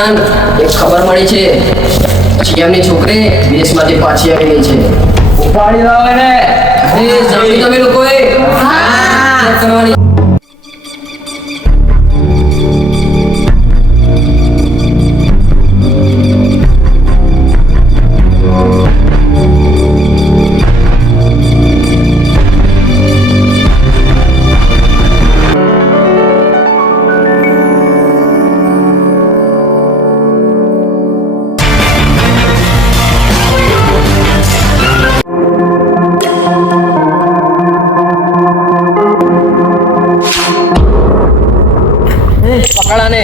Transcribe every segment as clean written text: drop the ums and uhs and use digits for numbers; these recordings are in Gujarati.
ખાન, એક ખબર મળી છે. સીએમની છોકરી વિદેશમાંથી પાછી આવી ગઈ છે. ઉપાડી લાવે ને. અરે સાંભળ્યું તમે લોકોએ? હા કરવાની. પકડાને.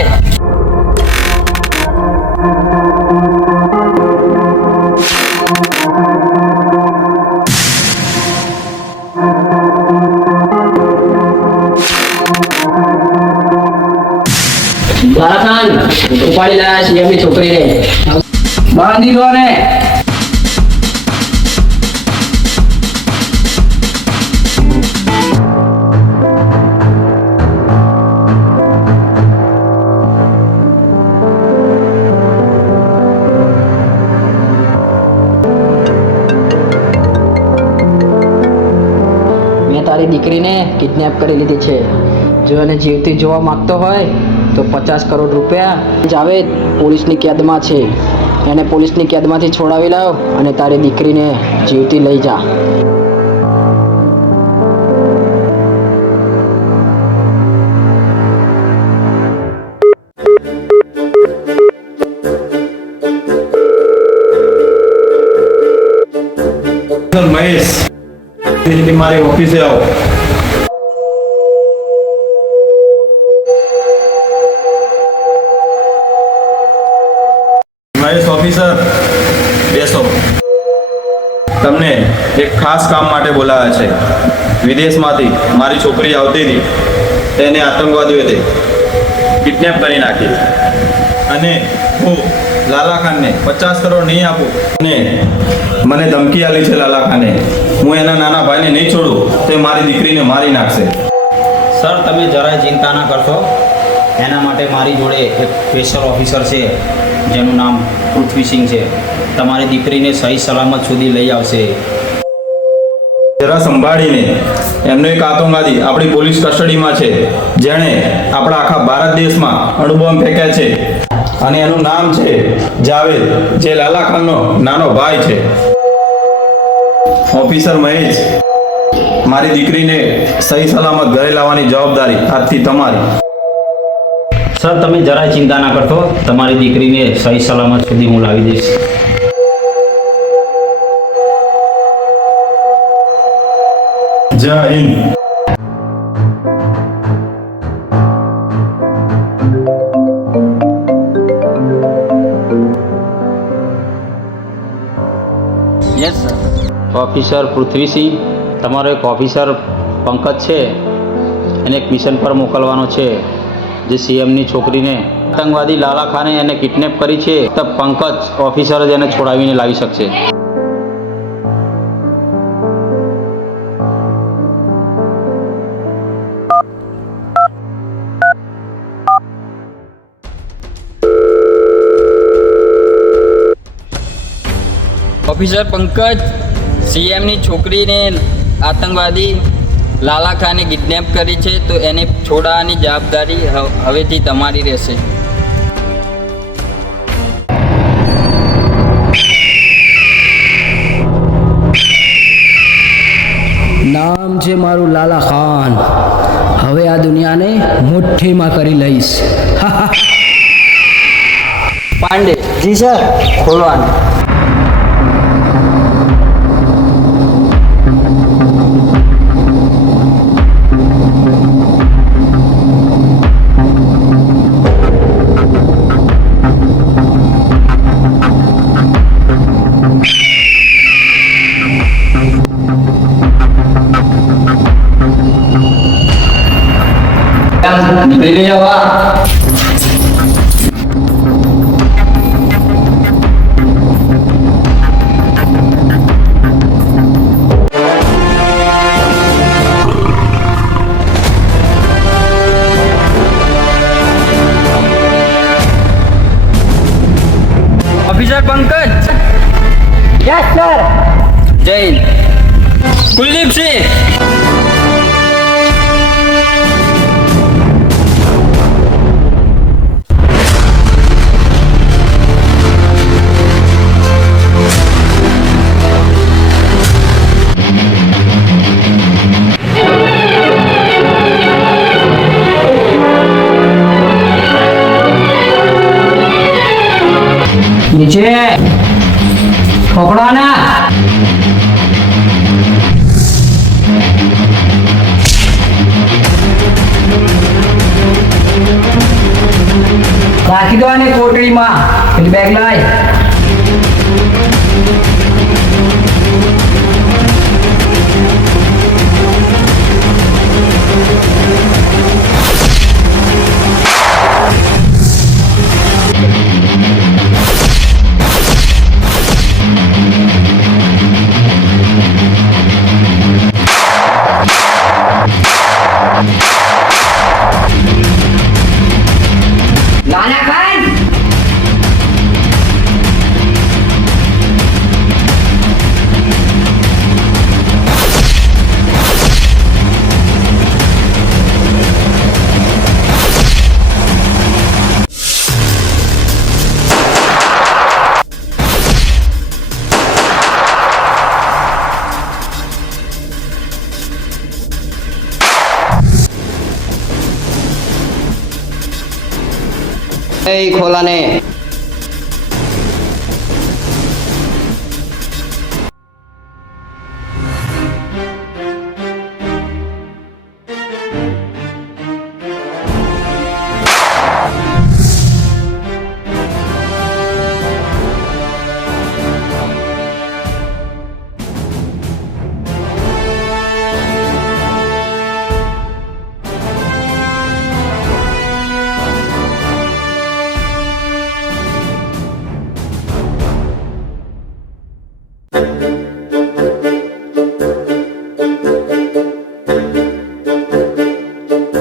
લાલા ખાન, ઉપાડી લાયા સીએમની છોકરીને. બાંધી દો ને. તારી દીકરીને કિડનેપ કરી લીધી છે. જો એને જીવતી જોવા માંગતો હોય તો 50 કરોડ રૂપિયા. જાવેદ પોલીસની કેદમાં છે. એને પોલીસની કેદમાંથી છોડાવી લાવ અને તારી દીકરીને જીવતી લઈ જા. મહેશ, મારી ઓફિસે આવો. મહેશ ઓફિસર, બેસો. તમને એક ખાસ કામ માટે બોલાવ્યા છે. વિદેશમાંથી મારી છોકરી આવતી હતી, તેને આતંકવાદીઓએ કિડનેપ કરી નાખી અને હું લાલા ખાનને 50 કરોડ નહીં આપું અને મને ધમકી આલી છે. લાલા ખાને હું એના નાના ભાઈને નહીં છોડું, તે મારી દીકરીને મારી નાખશે. સર, તમે જરાય ચિંતા ના કરશો. એના માટે મારી જોડે એક સ્પેશિયલ ઓફિસર છે જેનું નામ પૃથ્વીસિંહ છે. તમારી દીકરીને સહી સલામત સુધી લઈ આવશે. જરા સંભાળીને. એમનો એક આતંકવાદી આપણી પોલીસ કસ્ટડીમાં છે, જેણે આપણા આખા ભારત દેશમાં અણુબોમ્બ ફેંક્યા છે અને એનું નામ છે જાવેદ, જે લાલા ખાનનો નાનો ભાઈ છે. ઓફિસર મહેશ, મારી દીકરીને સહી સલામત ઘરે લાવવાની જવાબદારી આજથી તમારી. સર, તમે જરાય ચિંતા ના કરશો. તમારી દીકરીને સહી સલામત સુધી હું લાવી દઈશ. Jai Hind. Yes sir. Officer Prithvisingh, તમારો એક ઓફિસર પંકજ છે, એને એક મિશન પર મોકલવાનો છે. જે સીએમની છોકરીને આતંકવાદી લાલા ખાને એને કિડનેપ કરી છે, તો પંકજ ઓફિસર જ એને છોડાવીને લાવી શકશે. ઓફિસર પંકજ, સીએમની છોકરીને આતંકવાદી લાલા ખાને કિડનેપ કરી છે, તો એને છોડાવવાની જવાબદારી હવેથી તમારી રહેશે. નામ છે મારું લાલા ખાન. હવે આ દુનિયાને મુઠ્ઠીમાં કરી લઈશ. પાંડે. જી સર. ખોલવાનું. નીકળી ગયા. કુલદીપસિંહ. નીચે પકડવાના. રાખી દો આને કોટડીમાં. પેલી બેગ લાય. લાલા ખાન. એ ખોલાને.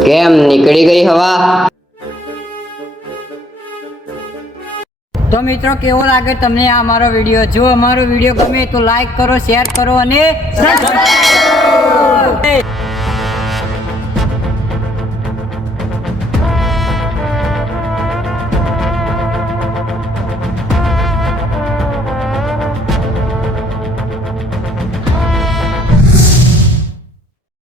કેમ નીકળી ગઈ હવા? તો મિત્રો કેવો લાગે તમને આ અમારો વિડીયો? જો અમારો વિડીયો ગમે તો લાઈક કરો, શેર કરો અને સબસ્ક્રાઇબ કરો.